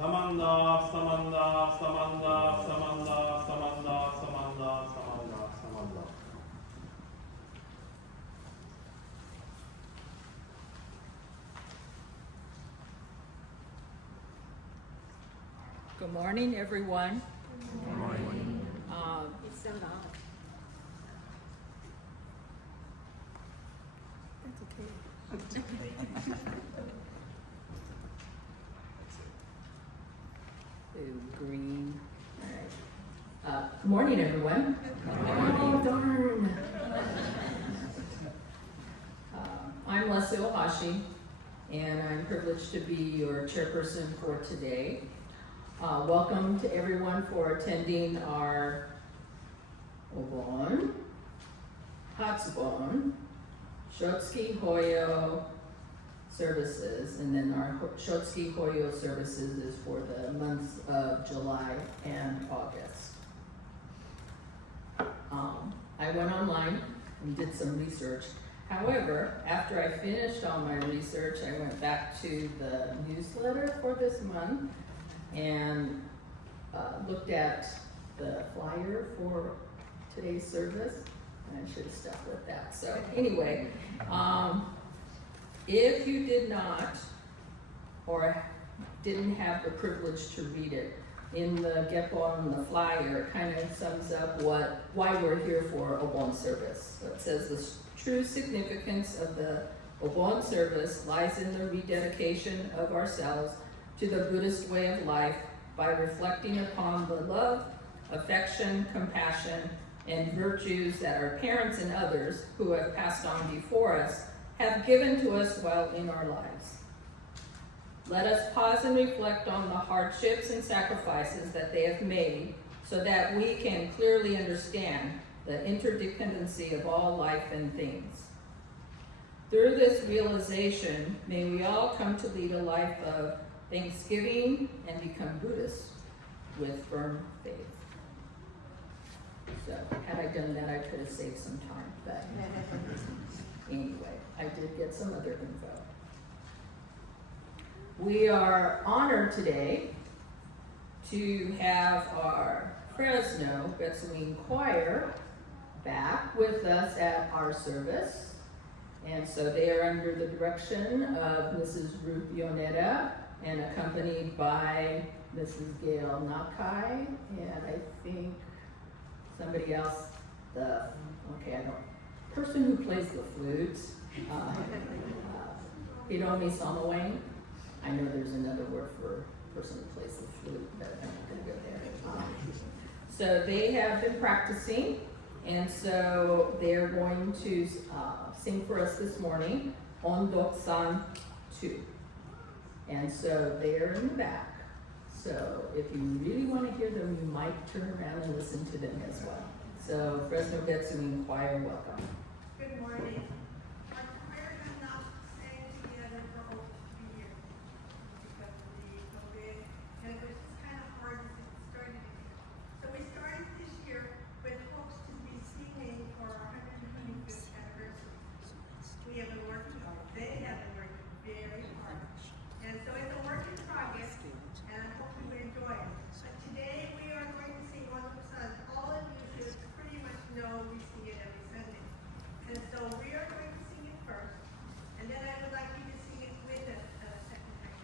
Samanda, Samanda, Samanda, Samanda, Samanda, Samanda, Samanda, Samanda. Good morning, everyone. Good morning. It's so loud. That's okay. Blue, green. All right. Good morning, everyone. Good morning. Oh, darn. I'm Lesley Ohashi, and I'm privileged to be your chairperson for today. Welcome to everyone for attending our Obon, Hatsubon, Shotsuki Hoyo services, and then our Shotsuki Hoyo services is for the months of July and August. I went online and did some research. However, after I finished all my research, I went back to the newsletter for this month and looked at the flyer for today's service. And I should have stuck with that. So anyway, if you did not or didn't have the privilege to read it, in the Geppo and the flyer, it kind of sums up why we're here for Obon service. So it says the true significance of the Obon service lies in the rededication of ourselves to the Buddhist way of life by reflecting upon the love, affection, compassion, and virtues that our parents and others who have passed on before us have given to us while in our lives. Let us pause and reflect on the hardships and sacrifices that they have made so that we can clearly understand the interdependency of all life and things. Through this realization, may we all come to lead a life of thanksgiving and become Buddhists with firm faith. So, had I done that, I could have saved some time, but anyway, I did get some other info. We are honored today to have our Fresno Betsuin choir back with us at our service. And so they are under the direction of Mrs. Ruth Yoneda and accompanied by Mrs. Gale Nakai, and I think somebody else, person who plays the flute, Hiromi Samawang. I know there's another word for person who plays the flute, but I'm not gonna go there. So they have been practicing, and so they're going to sing for us this morning, Ondok-san 2. And so they're in the back. So if you really want to hear them, you might turn around and listen to them as well. So Fresno Betsuin Choir, welcome. Good morning. Our choir has not sang together for over 2 years because of the COVID, and it was just kind of hard to get started again. So we started this year with hopes to be singing for our 125th anniversary. We have been working hard. They have been working very hard. And so it's a work in progress, and I hope you enjoy it. But today we are going to sing one of the songs. All of you should pretty much know we sing it every Sunday. And so we are going to sing it first, and then I would like you to sing it with us a second time.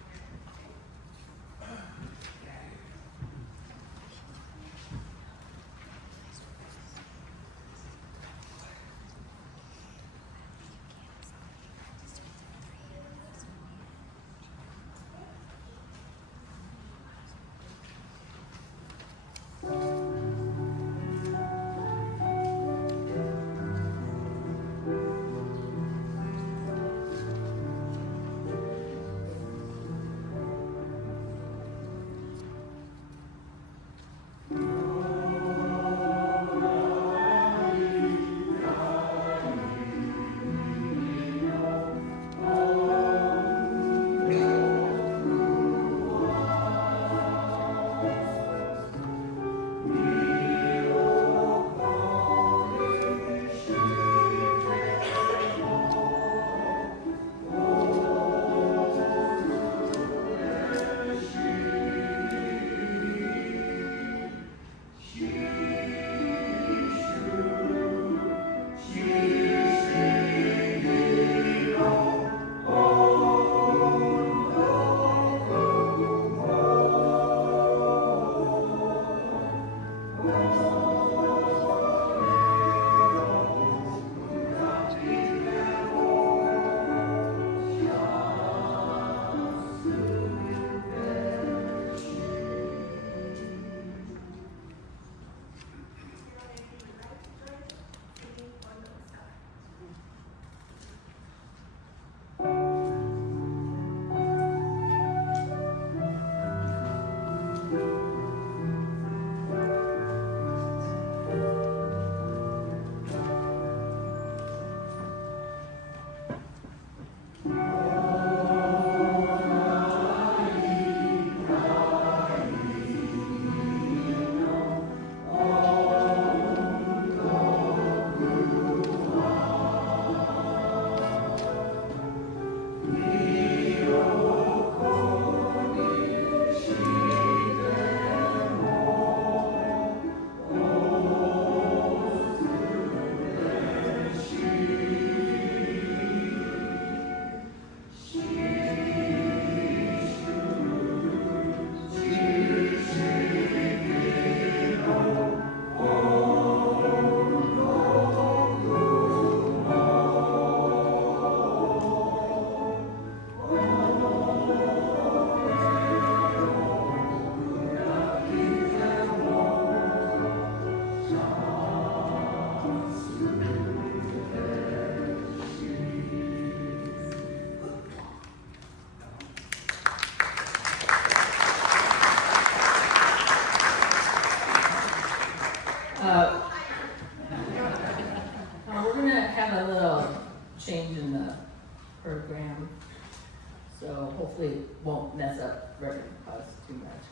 cause too much.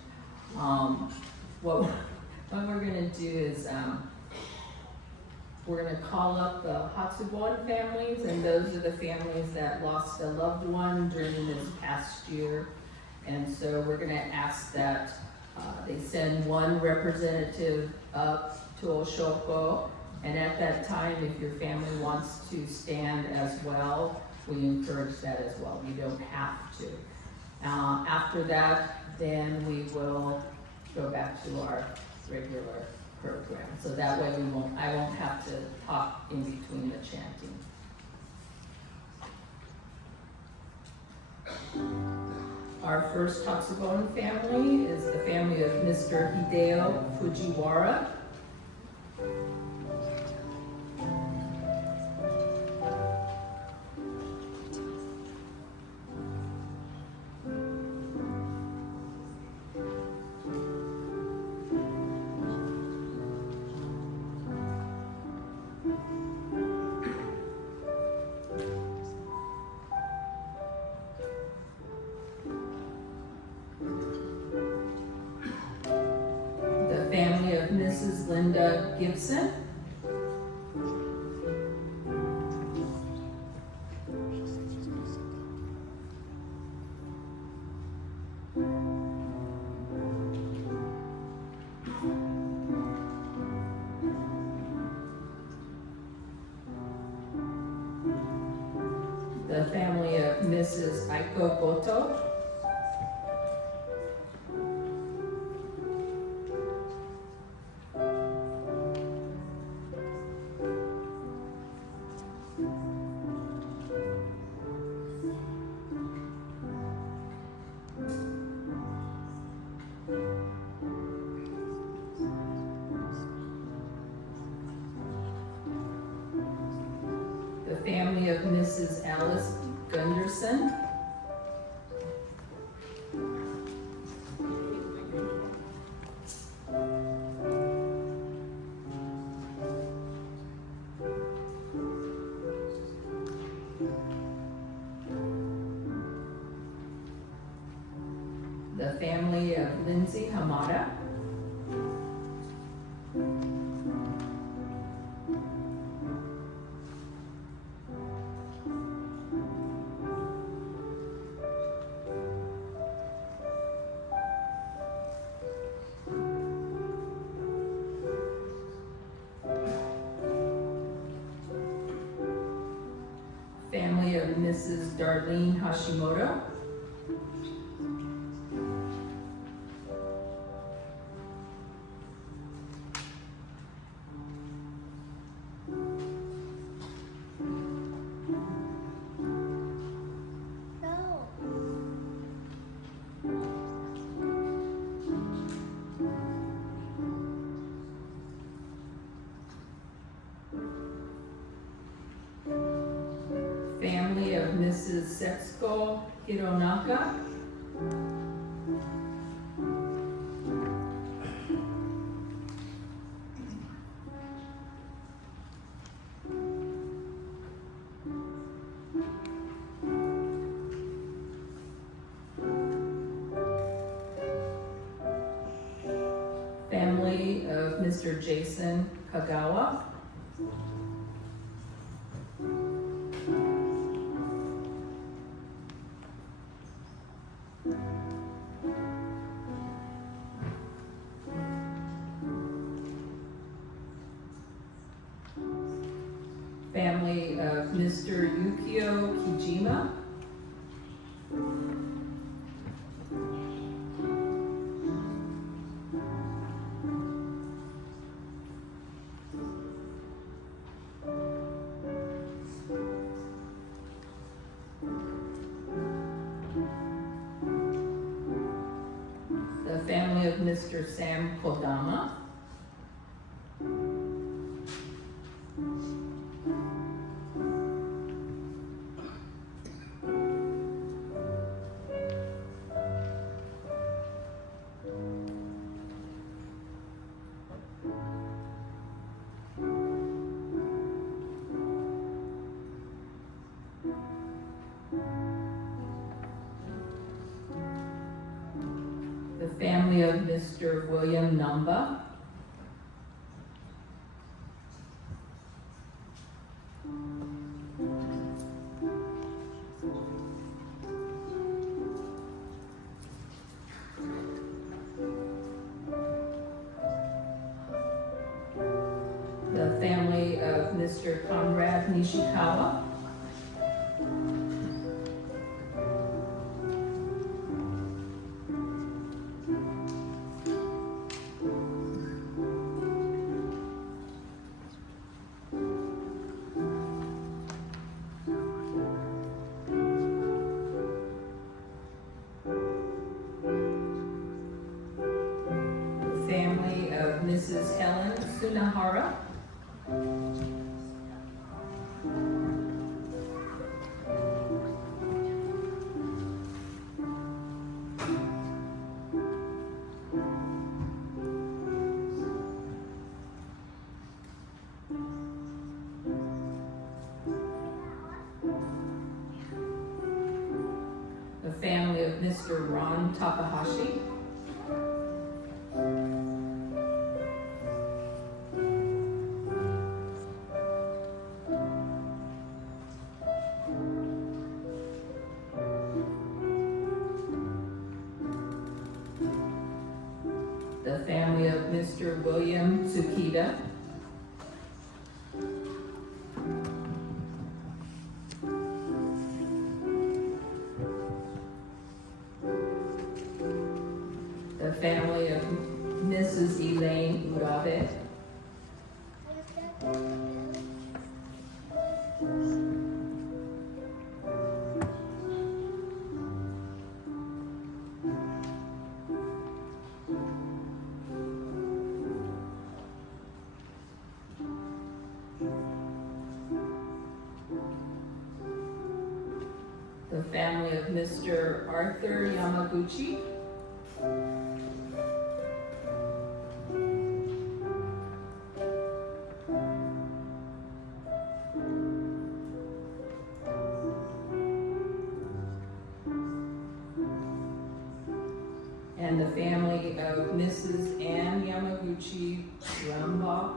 What we're gonna do is, we're gonna call up the Hatsubon families, and those are the families that lost a loved one during this past year. And so we're gonna ask that they send one representative up to Oshoko, and at that time, if your family wants to stand as well, we encourage that as well. You don't have to. After that, then we will go back to our regular program. So that way I won't have to talk in between the chanting. Our first Hatsubon family is the family of Mr. Hideo Fujiwara. Family of Mrs. Linda Gibson. The family of Mrs. Aiko Goto. The family of Mrs. Alice Gunderson. The family of Lindsay Hamada. Family of Mrs. Darlene Hashimoto. Family of Mrs. Setsuko Hironaka. Family of Mr. Jason Kagawa. Family of Mr. Yukio Kijima. The family of Mr. Sam Kodama. The family of Mr. William Numba. The family of Mr. Conrad Nishikawa. The family of Mrs. Helen Sunahara. The family of Mr. Ron Takahashi. The family of Mr. William Tsukida. The family of Mrs. Elaine Urabe. The family of Mr. Arthur Yamaguchi. And the family of Mrs. Anne Yamaguchi Ramba.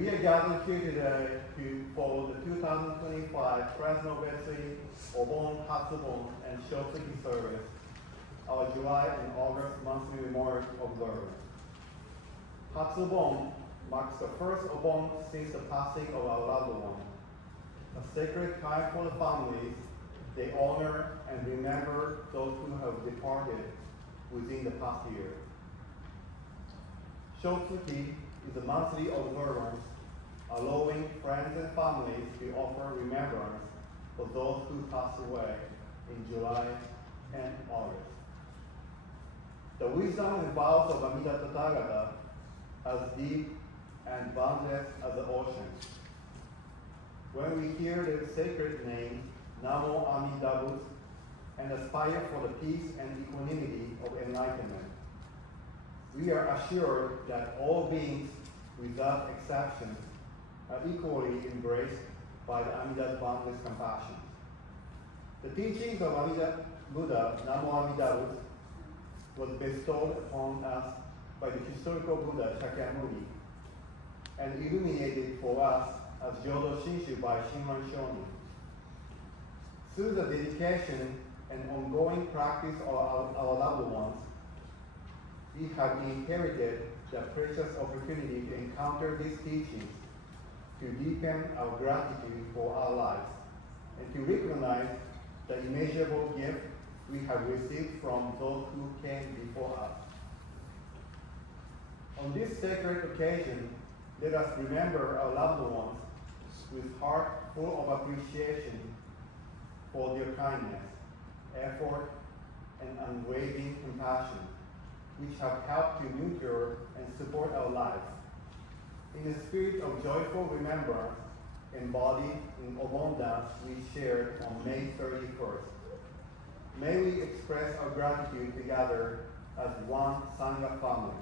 We are gathered here today for the 2025 Fresno Betsuin, Obon, Hatsubon, and Shotsuki service, our July and August monthly memorial observance. Hatsubon marks the first Obon since the passing of our loved one, a sacred time for the families. They honor and remember those who have departed within the past year. Shotsuki is a monthly observance allowing friends and families to offer remembrance for those who passed away in July and August. The wisdom and vows of Amida Tathagata as deep and boundless as the ocean. When we hear the sacred name, Namo Amida and aspire for the peace and equanimity of enlightenment, we are assured that all beings, without exception, are equally embraced by the Amida's boundless compassion. The teachings of Amida Buddha, Namo Amida was bestowed upon us by the historical Buddha Shakyamuni and illuminated for us as Jodo Shinshu by Shinran Shonin. Through the dedication and ongoing practice of our loved ones, we have inherited the precious opportunity to encounter these teachings, to deepen our gratitude for our lives, and to recognize the immeasurable gift we have received from those who came before us. On this sacred occasion, let us remember our loved ones with heart full of appreciation for their kindness, effort, and unwavering compassion, which have helped to nurture and support our lives. In the spirit of joyful remembrance embodied in Obon dance we shared on May 31st, may we express our gratitude together as one Sangha family.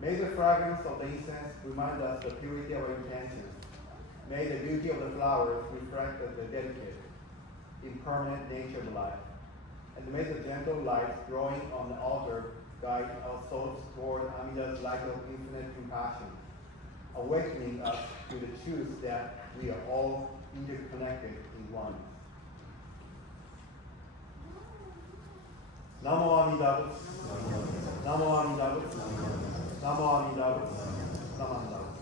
May the fragrance of the incense remind us the purity of our intentions. May the beauty of the flowers reflect the delicate, impermanent nature of life. And may the gentle light growing on the altar guide our souls toward Amida's light of infinite compassion, awakening us to the truth that we are all interconnected in one. Namo Amida Butsu. Namo Amida Butsu. Namo Amida Butsu. Namo Amida Butsu.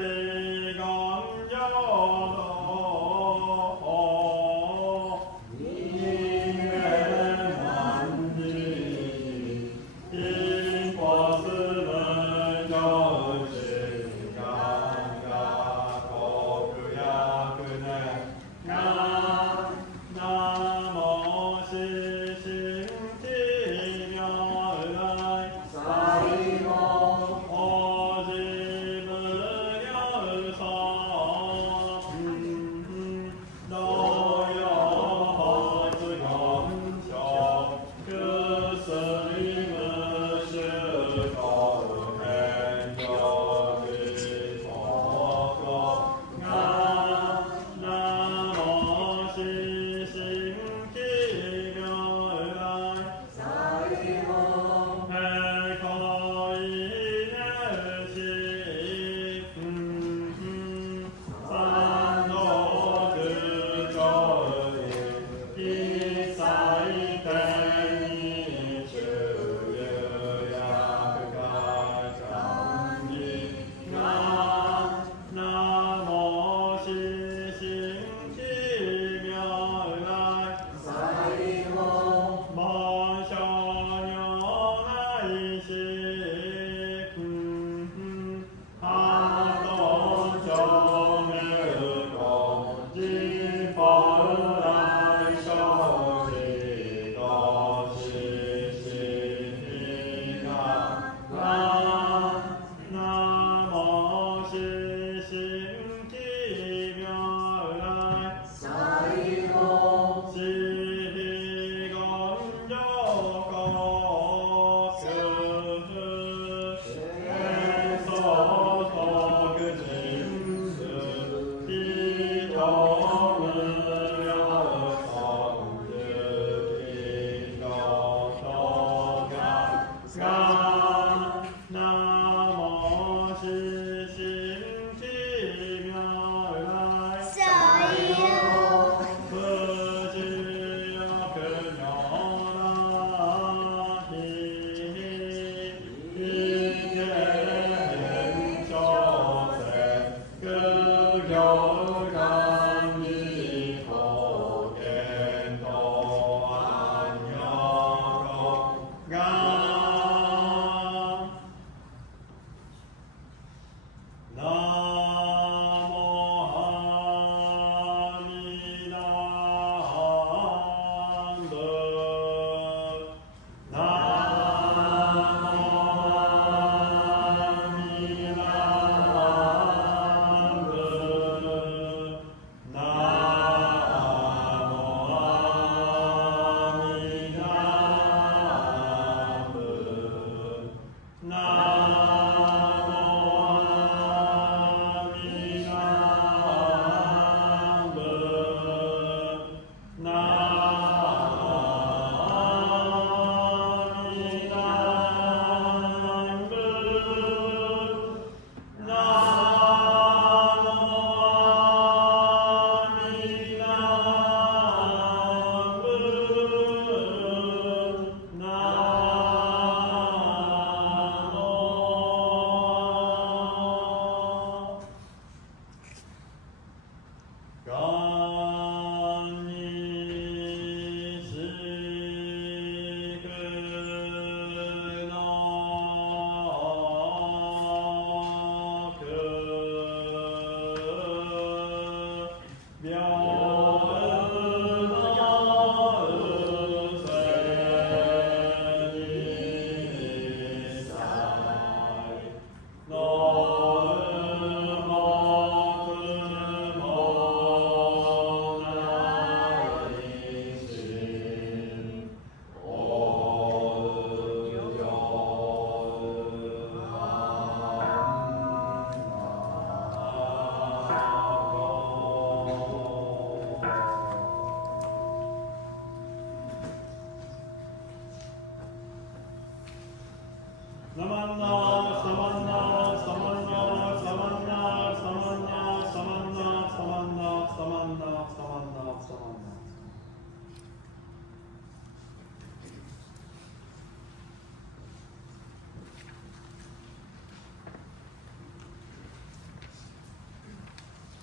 뱀비검 여덟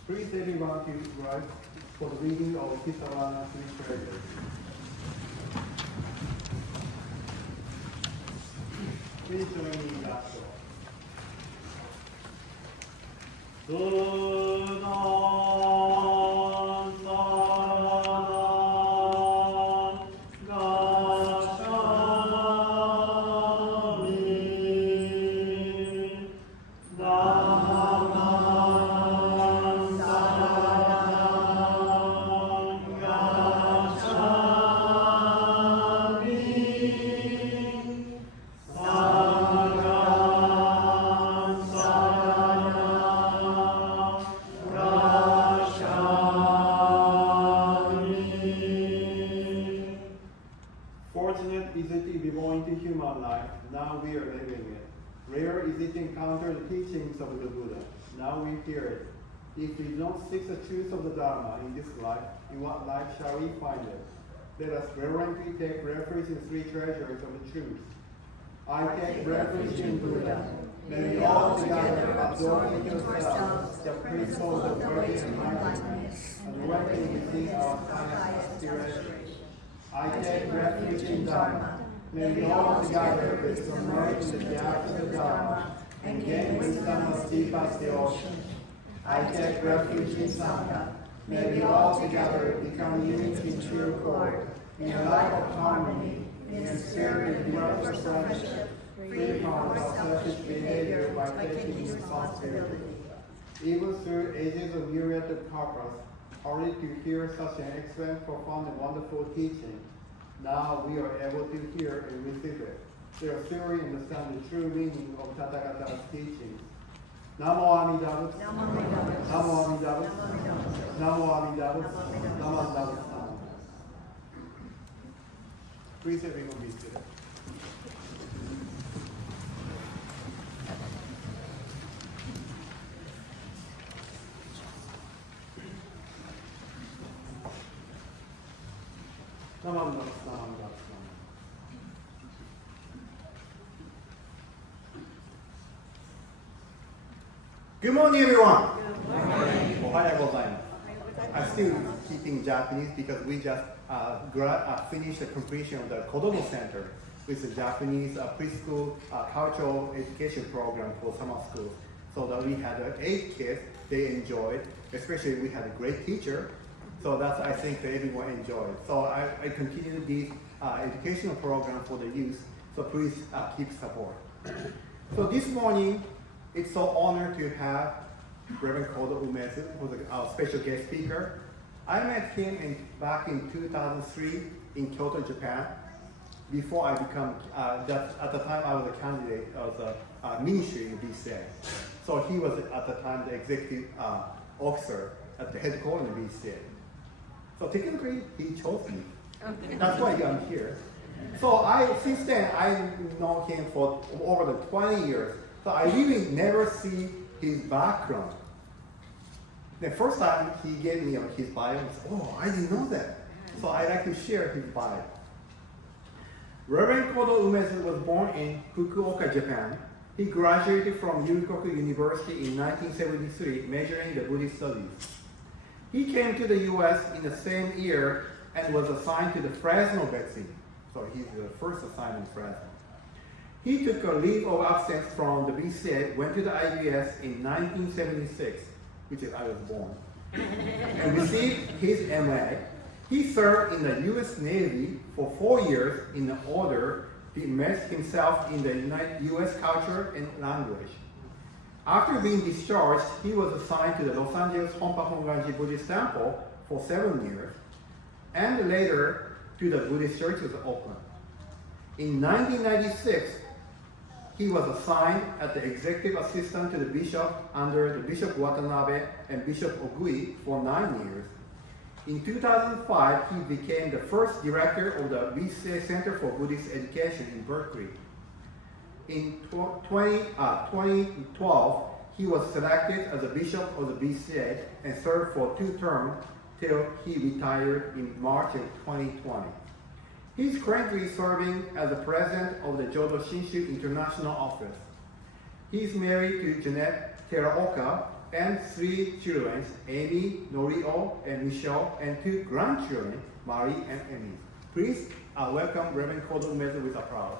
Please everyone to rise for the reading of Kisarana Three Treasures. Please join me in that song. Fortunate is it to be born into human life, now we are living it. Rare is it to encounter the teachings of the Buddha, now we hear it. If we don't seek the truth of the Dharma in this life, in what life shall we find it? Let us reverently take refuge in three treasures of the truth. I take refuge in Buddha. May we all together absorb into ourselves the principles of worthy enlightenment and awaken within our highest aspiration. I take refuge in Dharma. May we all together be submerged in the depths of the Dharma and gain wisdom as deep as the ocean. I take refuge in Sangha. May we all together become unity in true accord, in a life of harmony, in a spirit of universal friendship, free from selfish behavior by taking responsibility. Even through ages of myriad of karmas, only to hear such an excellent, profound, and wonderful teaching, now we are able to hear and receive it. They are thoroughly understand the true meaning of Tathagata's teachings. Namo Amitabha. Namo Amitabha. Namo Amitabha. Namo Amitabha. Please everyone be seated. Namo Amitabha. Namo Amitabha. Good morning, everyone. Ohayou gozaimasu. I'm still keeping Japanese because we just finished the completion of the Kodo Center with the Japanese preschool cultural education program for summer schools. So that we had 8 kids, they enjoyed, especially we had a great teacher. So that's, I think, that everyone enjoyed. So I continue this educational program for the youth. So please keep support. So this morning, it's so honored to have Reverend Kodo Umezu, who's our special guest speaker. I met him back in 2003 in Kyoto, Japan. Before I become, at the time I was a candidate of the ministry in BCA. So he was at the time the executive officer at the headquarters in BCA. So technically, he chose me. That's why I'm here. So since then, I've known him for over 20 years. So I really never see his background. The first time he gave me his bio, I said, oh, I didn't know that. So I like to share his bio. Reverend Kodo Umezu was born in Fukuoka, Japan. He graduated from Yurikoku University in 1973, majoring in the Buddhist studies. He came to the US in the same year and was assigned to the Fresno Betsuin. So he's the first assignment in Fresno. He took a leave of absence from the BCA, went to the IBS in 1976, which is I was born, and received his MA. He served in the US Navy for 4 years in order to immerse himself in the US culture and language. After being discharged, he was assigned to the Los Angeles Honpa Honganji Buddhist Temple for 7 years, and later to the Buddhist Church of Oakland. In 1996, he was assigned as the executive assistant to the bishop under the Bishop Watanabe and Bishop Ogui for 9 years. In 2005, he became the first director of the BCA Center for Buddhist Education in Berkeley. In 2012, he was selected as a bishop of the BCA and served for 2 terms till he retired in March of 2020. He's currently serving as the president of the Jodo Shinshu International Office. He's married to Jeanette Teraoka, and 3 children, Amy, Norio, and Michelle, and 2 grandchildren, Mari and Amy. Please welcome Reverend Kodo Umezu with applause.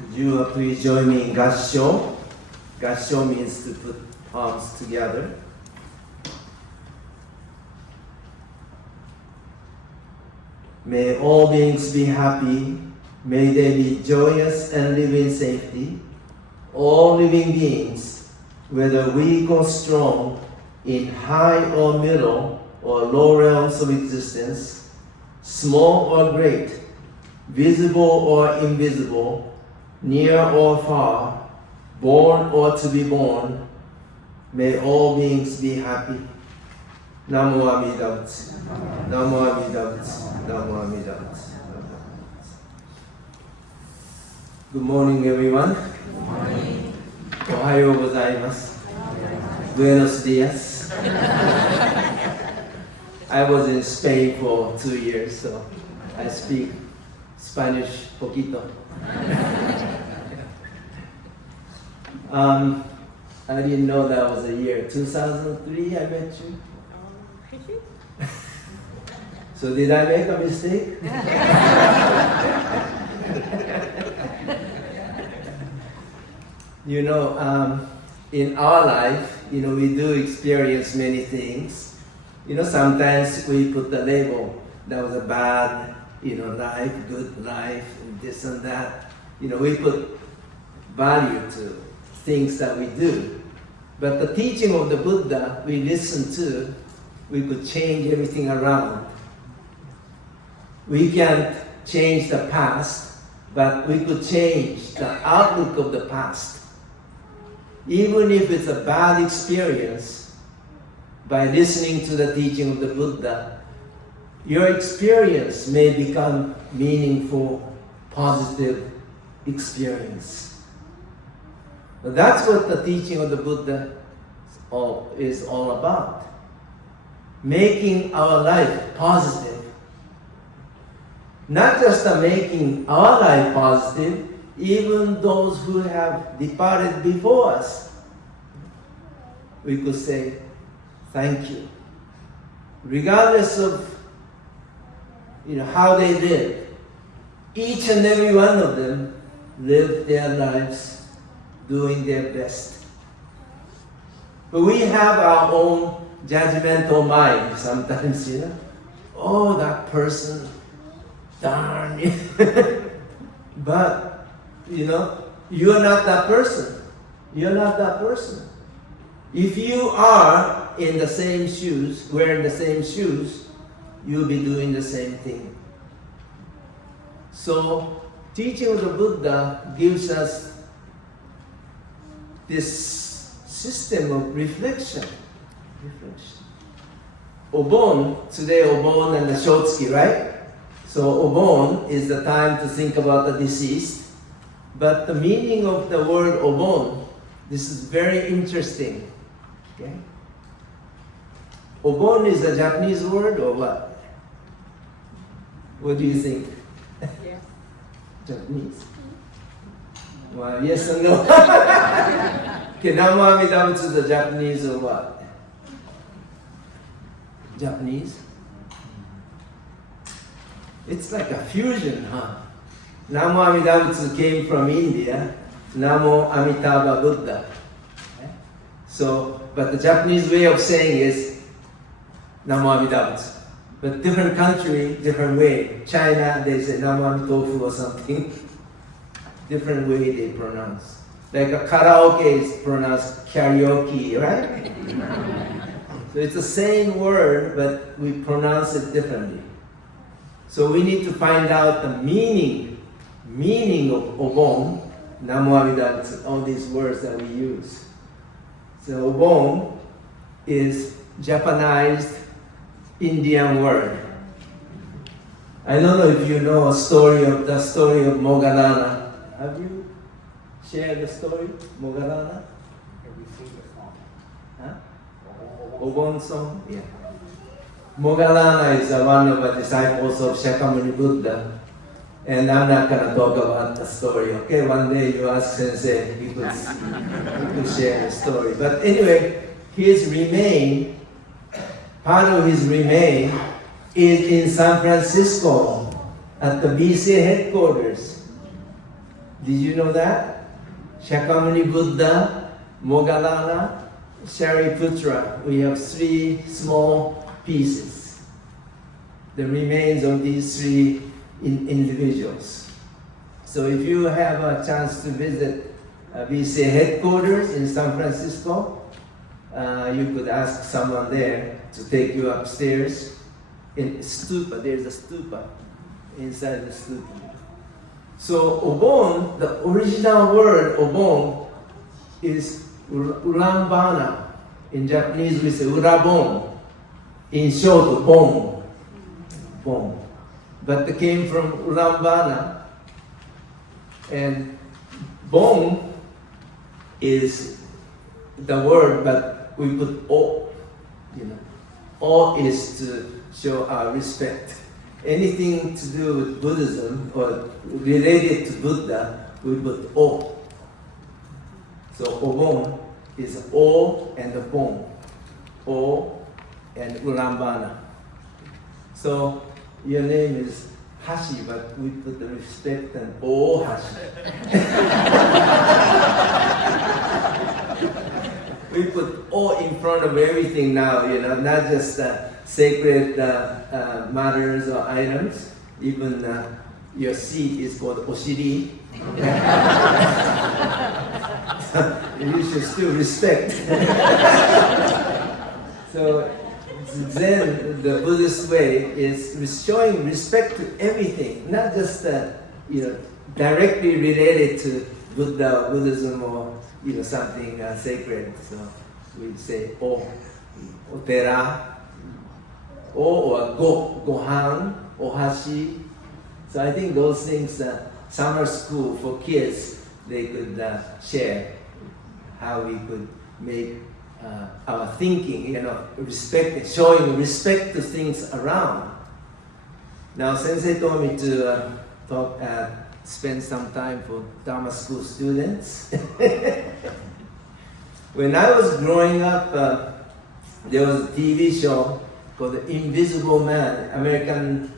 Would you please join me in Gassho? Gassho means to put arms together. May all beings be happy. May they be joyous and live in safety. All living beings, whether weak or strong, in high or middle or low realms of existence, small or great, visible or invisible, near or far, born or to be born, may all beings be happy. Namo Amida Butsu. Namo Amida Butsu. Namo Amida Butsu. Good morning, everyone. Good morning. Ohayo gozaimasu. Buenos dias. I was in Spain for 2 years, so I speak Spanish poquito. I didn't know that was a year. 2003 I met you. So did I make a mistake? In our life, we do experience many things. Sometimes we put the label, that was a bad, life, good life, and this and that. We put value to things that we do. But the teaching of the Buddha we listen to, we could change everything around. We can't change the past, but we could change the outlook of the past. Even if it's a bad experience, by listening to the teaching of the Buddha, your experience may become meaningful, positive experience. But that's what the teaching of the Buddha is all about. Making our life positive. Not just making our life positive, even those who have departed before us. We could say, thank you. Regardless of how they live, each and every one of them lived their lives doing their best. But we have our own judgmental mind sometimes, Oh, that person, darn it. But, you're not that person. You're not that person. If you are in the same shoes, wearing the same shoes, you'll be doing the same thing. So, teaching of the Buddha gives us this system of reflection. Obon, today Obon and the Shotsuki, right? So Obon is the time to think about the deceased. But the meaning of the word Obon, this is very interesting. Okay? Obon is a Japanese word or what? What do you think? Yes. Japanese? Well, yes or no? Okay, Namo Amida Butsu is the Japanese or what? Japanese? It's like a fusion, huh? Namo Amida Butsu came from India, Namo Amitabha Buddha. Okay? So, but the Japanese way of saying is Namo Amida Butsu. But different country, different way. China, they say Namo Amitofu or something. Different way they pronounce. Like a karaoke is pronounced karaoke, right? So it's the same word, but we pronounce it differently. So we need to find out the meaning of Obon, Namo Amida Butsu, all these words that we use. So Obon is Japanized Indian word. I don't know if you know the story of Moggallana. Have you share the story? Mogalana? Have we seen the song? Huh? Obon. Obon song? Yeah. Mogalana is one of the disciples of Shakyamuni Buddha. And I'm not going to talk about the story, okay? One day you ask Sensei, he could share the story. But anyway, his remain, part of his remain is in San Francisco at the BC headquarters. Did you know that? Shakyamuni Buddha, Mogalana, Shariputra. We have 3 small pieces. The remains of these 3 individuals. So if you have a chance to visit BC headquarters in San Francisco, you could ask someone there to take you upstairs. In stupa, there's a stupa inside the stupa. So Obon, the original word Obon is Ulambana. In Japanese we say Urabon. In short, Bon. Bon. But it came from Ulambana. And Bon is the word, but we put O. O is to show our respect. Anything to do with Buddhism or related to Buddha, we put O. So Obon is O and the Bon. O and Ulambana. So your name is Hashi, but we put the respect and Ohashi. We put O in front of everything now, not just sacred matters or items. Even your seat is called Oshiri. You should still respect. So Zen, the Buddhist way, is showing respect to everything, not just directly related to Buddha, Buddhism, or something sacred. So we say O, Otera, O or Go, Gohan, Ohashi. So I think those things, summer school for kids, they could share how we could make our thinking, respect, showing respect to things around. Now, Sensei told me to spend some time for Dharma school students. When I was growing up, there was a TV show called The Invisible Man, American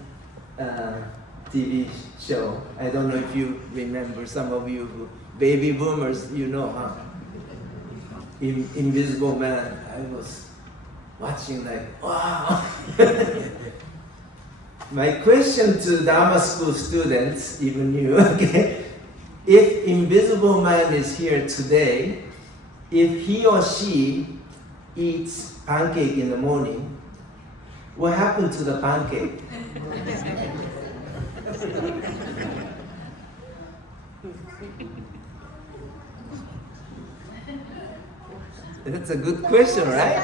TV show. I don't know if you remember, some of you baby boomers, huh? Invisible Man. I was watching like, wow. My question to Dharma school students, even you, okay, if Invisible Man is here today, if he or she eats pancake in the morning, what happened to the pancake? That's a good question, right?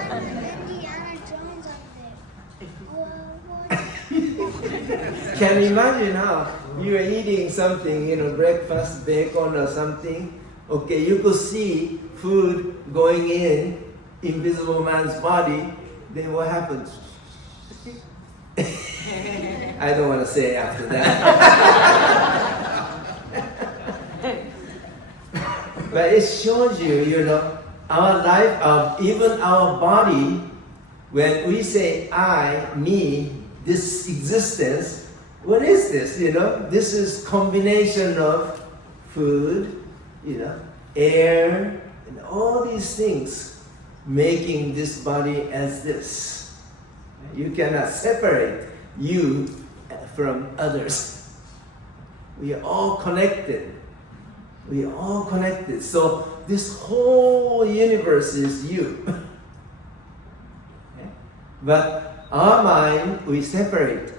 Can you imagine how you are eating something, breakfast, bacon or something? Okay, you could see food going in Invisible Man's body, then what happens? I don't want to say after that. But it shows you, our life, even our body, when we say I, me, this existence, what is this? This is combination of food, air, and all these things making this body as this. You cannot separate you from others. We are all connected. We are all connected. So this whole universe is you. Okay? But our mind, we separate.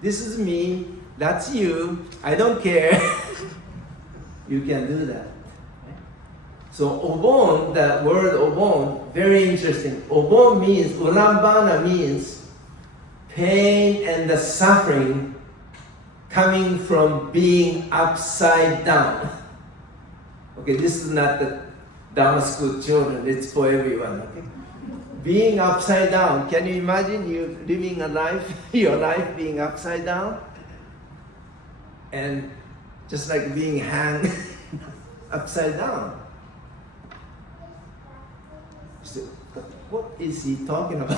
This is me, that's you, I don't care. You can do that. Okay? So Obon, that word Obon, very interesting. Obon means, Ulambana means pain and the suffering coming from being upside down. Okay, this is not the Dharma school children, it's for everyone. Okay? Being upside down, can you imagine you living a life, your life being upside down? And just like being hanged upside down. So, what is he talking about?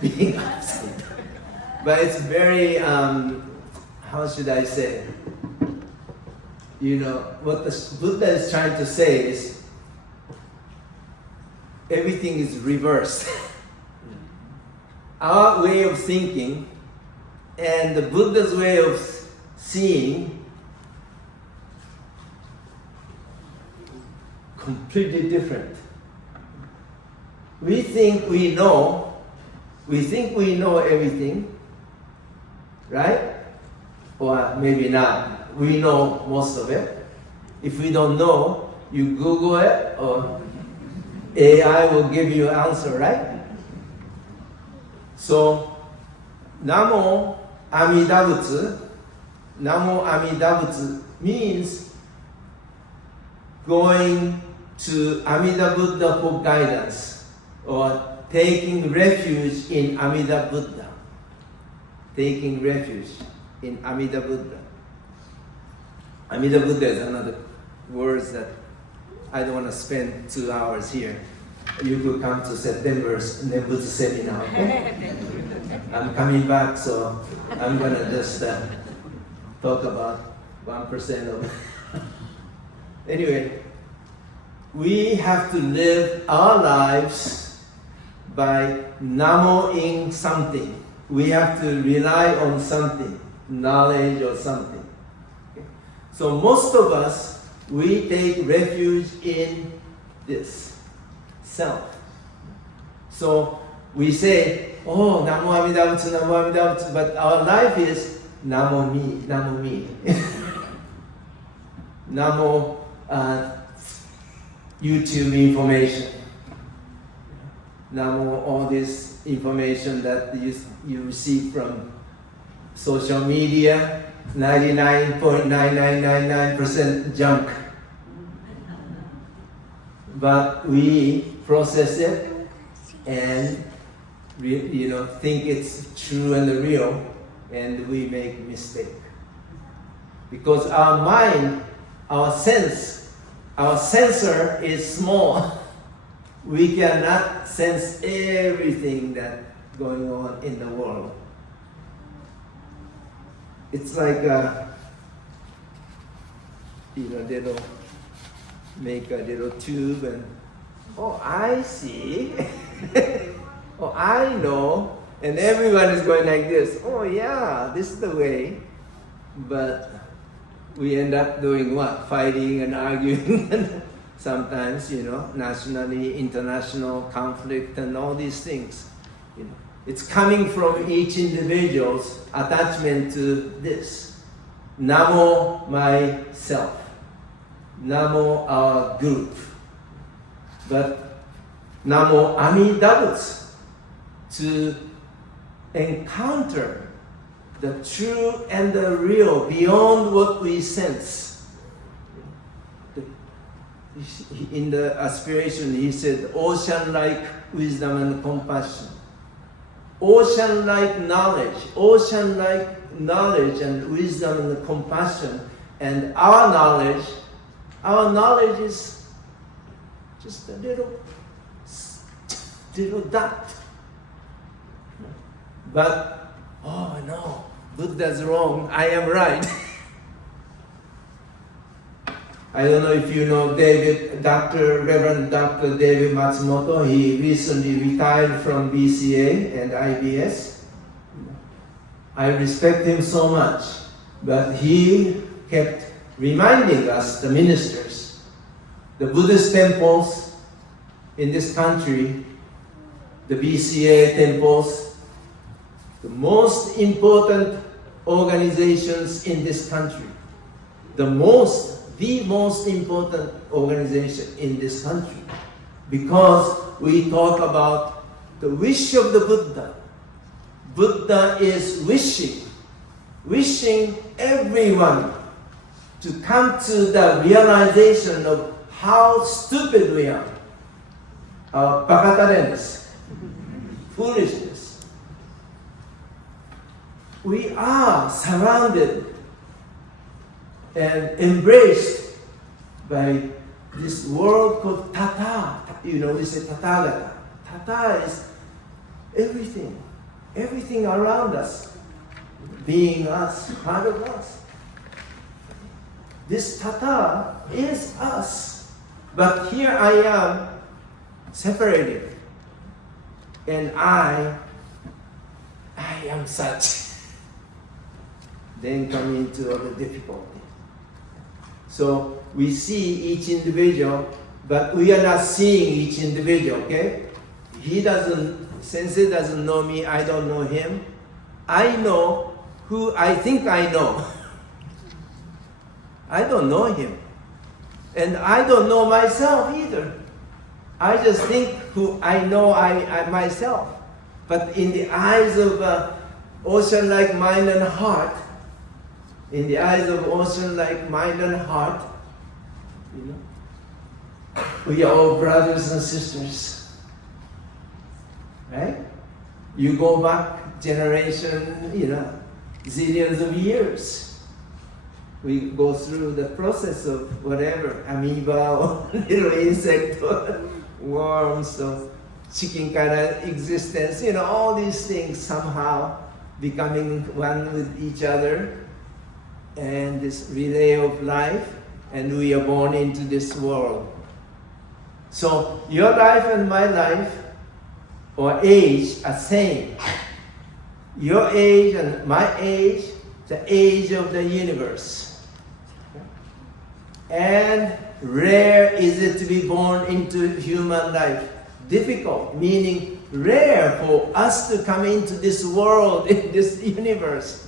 Being upside down. But it's very, how should I say? You know, what the Buddha is trying to say is everything is reversed. Our way of thinking and the Buddha's way of seeing completely different. We think we know everything, right? Or maybe not. We know most of it. If we don't know, you Google it or AI will give you an answer, right? So, Namo Amida Butsu means going to Amida Buddha for guidance or taking refuge in Amida Buddha. Taking refuge in Amida Buddha. Amida Buddha is another word that I don't want to spend 2 hours here. You could come to September's Nebutsu seminar. Okay? I'm coming back, so I'm going to just talk about 1% of it. Anyway, we have to live our lives by namoing something. We have to rely on something, knowledge or something. So most of us, we take refuge in this self. So we say, oh, Namo Amida Butsu, Namo Amida Butsu, but our life is Namo me, Namo me. Namo YouTube information. Namo all this information that you receive from social media, 99.9999% junk. But we process it and think it's true and real, and we make mistake. Because our mind, our sensor is small. We cannot sense everything that's going on in the world. It's like they'll make a little tube and, oh, I see. Oh, I know. And everyone is going like this. Oh, yeah, this is the way. But we end up doing what? Fighting and arguing. Sometimes, nationally, international conflict and all these things. It's coming from each individual's attachment to this. Namo myself. Namo our group. But Namo Amida Butsu, to encounter the true and the real beyond what we sense. In the aspiration, he said, ocean-like wisdom and compassion. Ocean-like knowledge and wisdom and compassion. And our knowledge is just a little dot. But, oh no, Buddha's wrong, I am right. I don't know if you know Reverend Dr. David Matsumoto. He recently retired from BCA and IBS. I respect him so much, but he kept reminding us, the ministers, the Buddhist temples in this country, the BCA temples, the most important organizations in this country, the most important organization in this country, because we talk about the wish of the Buddha. Buddha is wishing everyone to come to the realization of how stupid we are. Our bakatarenes, foolishness. We are surrounded and embraced by this world called Tata. You know, we say Tathagata. Tata is everything. Everything around us. Being us, part of us. This Tata is us. But here I am, separated. And I am such. Then come into the difficulty. So we see each individual, but we are not seeing each individual, okay? Sensei doesn't know me, I don't know him. I know who I think I know. I don't know him. And I don't know myself either. I just think who I know I myself. But in the eyes of ocean-like mind and heart, in the eyes of ocean-like mind and heart, you know, we are all brothers and sisters. Right? You go back generation, you know, zillions of years. We go through the process of whatever, amoeba or little insect or worms or chicken kind of existence, you know, all these things somehow becoming one with each other and this relay of life, and we are born into this world. So your life and my life or age are same. Your age and my age, the age of the universe. And rare is it to be born into human life. Difficult, meaning rare for us to come into this world, in this universe.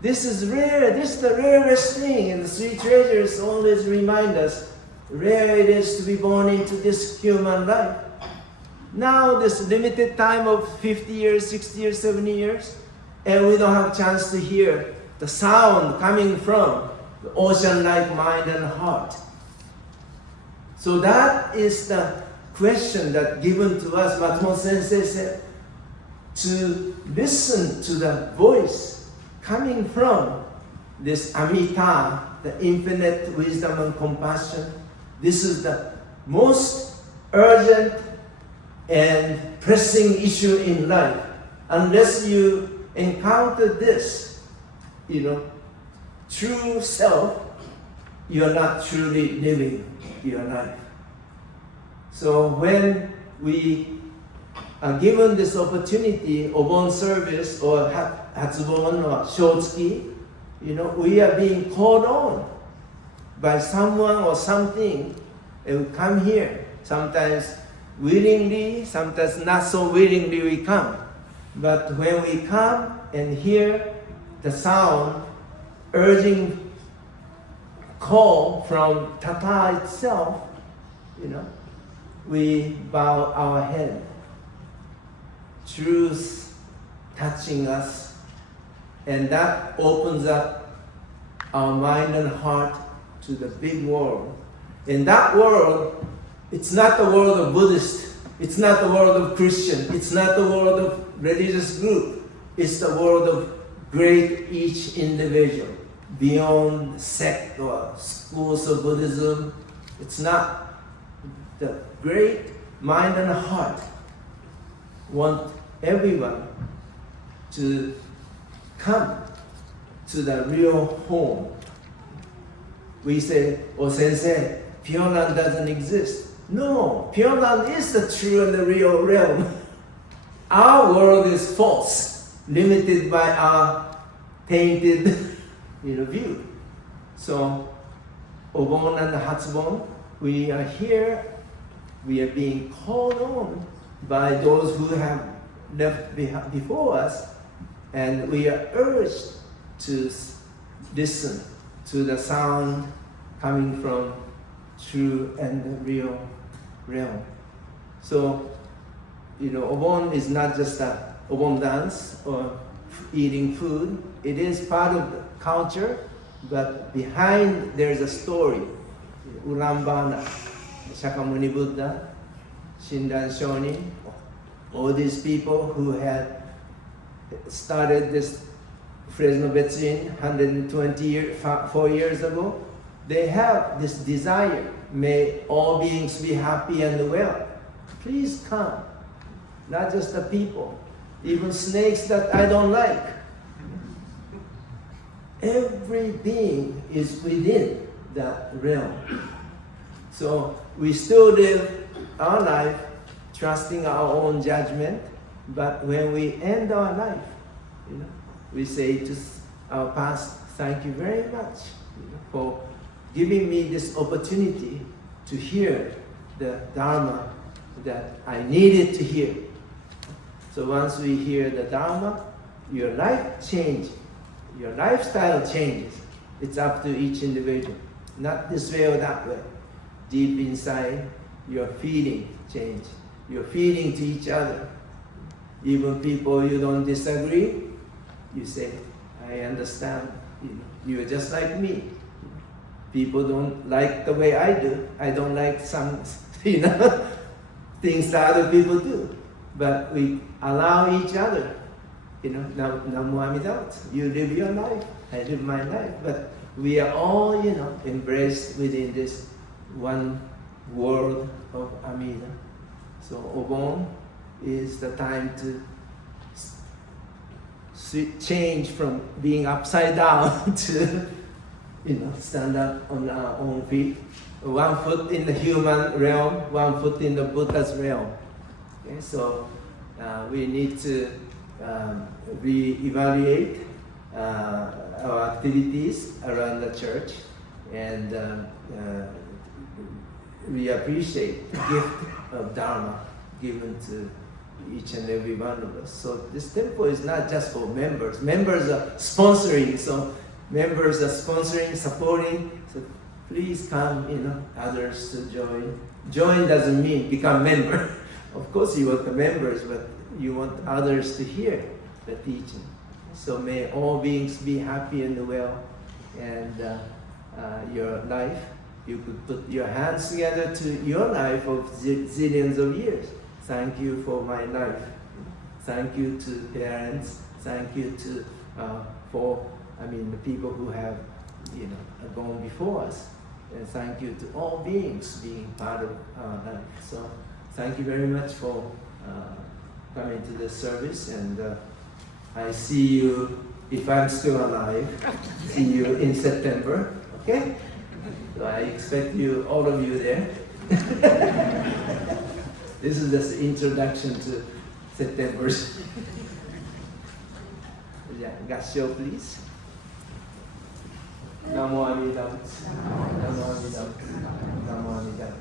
This is rare, this is the rarest thing, and the three treasures always remind us, rare it is to be born into this human life. Now this limited time of 50 years, 60 years, 70 years, and we don't have a chance to hear the sound coming from the ocean-like mind and heart. So that is the question that given to us, Matsumoto Sensei said, to listen to the voice coming from this Amita, the infinite wisdom and compassion. This is the most urgent and pressing issue in life. Unless you encounter this, you know, true self, you are not truly living your life. So when we are given this opportunity, Obon service or Hatsubon or Shotsuki, you know, we are being called on by someone or something, and we come here. Sometimes willingly, sometimes not so willingly we come. But when we come and hear the sound, urging call from Tata itself, you know, we bow our head. Truth touching us, and that opens up our mind and heart to the big world. In that world, it's not the world of Buddhist, it's not the world of Christian, it's not the world of religious group, it's the world of great each individual, beyond sect or schools of Buddhism. It's not. The great mind and heart want everyone to come to the real home. We say, oh sensei, Pure Land doesn't exist. No, Pure Land is the true and the real realm. Our world is false, limited by our tainted view. So, Obon and Hatsubon, we are here, we are being called on by those who have left before us, and we are urged to listen to the sound coming from true and real realm. So, Obon is not just a Obon dance or eating food. It is part of the culture, but behind there's a story. Ulambana, Shakyamuni Buddha, Shinran Shonin, all these people who had started this Fresno Betsuin 124 years ago, they have this desire. May all beings be happy and well. Please come. Not just the people, even snakes that I don't like. Every being is within that realm. So we still live our life trusting our own judgment, but when we end our life, we say to our past, thank you very much for giving me this opportunity to hear the Dharma that I needed to hear. So once we hear the Dharma, your life changes, your lifestyle changes. It's up to each individual, not this way or that way. Deep inside, your feeling change. Your feeling to each other. Even people you don't disagree, you say, I understand. You're just like me. People don't like the way I do. I don't like some, things that other people do. But we allow each other. Namu Amidat. You live your life, I live my life. But we are all, embraced within this one world of Amida. So Obon is the time to change from being upside down to, stand up on our own feet. 1 foot in the human realm, 1 foot in the Buddha's realm. Okay, so we need to re-evaluate our activities around the church, and we appreciate the gift of Dharma given to each and every one of us. So this temple is not just for members. Members are sponsoring, so members are sponsoring, supporting. So please come, others to join. Join doesn't mean become member. Of course you want the members, but you want others to hear the teaching. So may all beings be happy and well, and your life, you could put your hands together to your life of zillions of years. Thank you for my life. Thank you to parents. Thank you to the people who have gone before us. And thank you to all beings being part of our life. So thank you very much for coming to this service, and I see you, if I'm still alive, see you in September, okay? So I expect all of you there. This is just introduction to September's. Yeah, Gassho, please. Namo Amida. Namo Amida. Namo Amida.